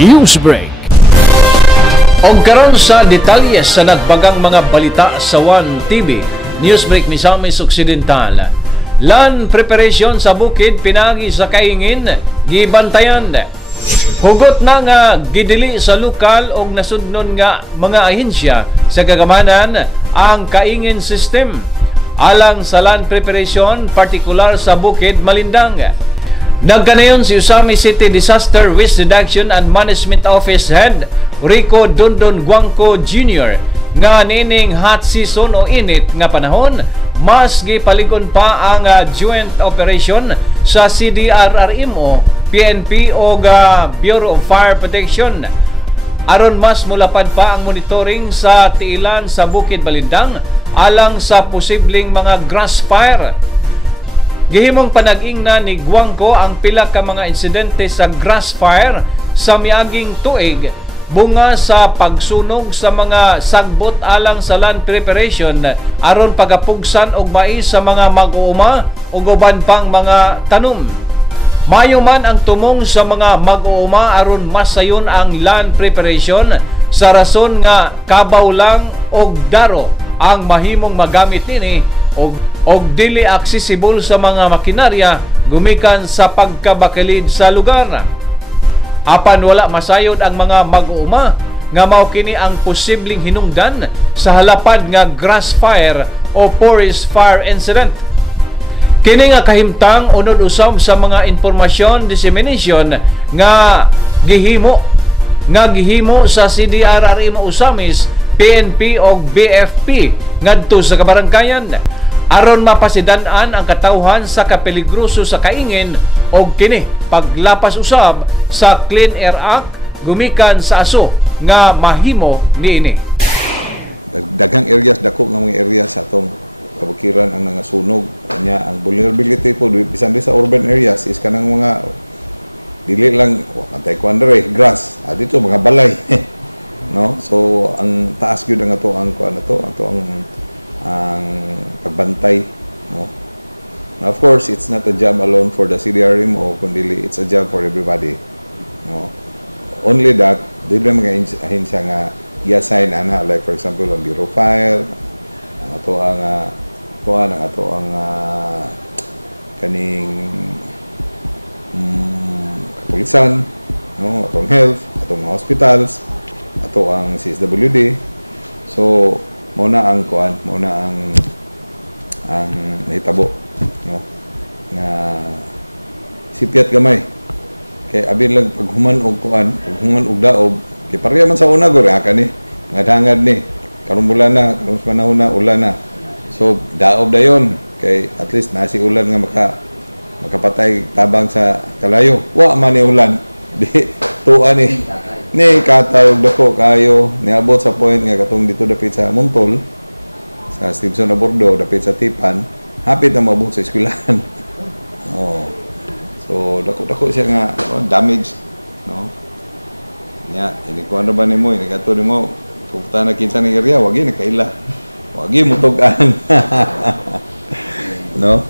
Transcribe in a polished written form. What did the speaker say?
Newsbreak. Og karon sa detalye sa nagbagang mga balita sa One TV, Newsbreak Misamis Occidental. Land preparation sa bukid pinagi sa kaingin, gibantayan. Hugot na nga gidili sa lokal og nasudnon nga mga ahensya sa kagamanan ang kaingin system alang sa land preparation partikular sa bukid Malindang. Nagkanayon si Usami City Disaster Risk Reduction and Management Office Head Rico Dondon Guangco Jr. nga nining hot season o init nga panahon, mas gipaligon pa ang joint operation sa CDRRMO, PNP o Bureau of Fire Protection. Aron mas mulapad pa ang monitoring sa tiilan sa Bukid Balindang alang sa posibleng mga grass fire. Gihimong panag-ingna ni Guangco ang pila ka mga insidente sa grass fire sa miaging tuig bunga sa pagsunog sa mga sagbot alang sa land preparation aron pagapugsan og mais sa mga mag-uuma ug uban pang mga tanom. Mayo man ang tumong sa mga mag-uuma aron masayon ang land preparation sa rason nga kabaw lang og daro ang mahimong magamit nini og dili accessible sa mga makinarya gumikan sa pagkabakilid sa lugar. Apan wala masayod ang mga mag-uuma nga mao kini ang posibleng hinungdan sa halapad nga grass fire o forest fire incident. Kini nga kahimtang unod usab sa mga informasyon dissemination nga gihimo sa CDRRMO Usamis, PNP o BFP ngadto sa kabaranggayan aron mapasidan-an ang katawhan sa kapeligroso sa kaingin og kini paglapas usab sa Clean Air Act gumikan sa aso nga mahimo niini. Daghang areas, dako nga mga areas sa atong kabukiran ang nangasunog nya. Ang vulnerability po bisan sa urban areas is kanang mga dili lang antay ko andre grass dito mga balay no. So ang taas gyud ang ato ang pagbantay, no? Now, of course, it's not a job alone for the CDRMO, kundi it's a job for everybody, no? Only that, di ba mga ahensya nga i-assign ana, like for example, ang Bureau of Fire, ang ato ang kaning kapulisan, no? Atong health, atong hospitals, ato ang CSWD. So muna ang nahitabo, no, na sipyat gamay kay abin lang paghuman og daob kay pareha man sa una gori kani ngadangad ni karong bulan na karong panahon na ulan na, so daob dayon kay at least nasi ulan nga makapatay tabang sa kalayo. Wa man ni ulan di tuan ni katayog dako kayo niabot sa point nga katong dito dapit sa Montol sa Stevenson na Bordo dapit sa Tipan hapit na mabot sa eskwelahan. Oh, so dako siya nga damage, no nya ini ko ano ba nimo ini kato nimo tuta na kinsa ni area wagi na kaila wagi mo tugan no.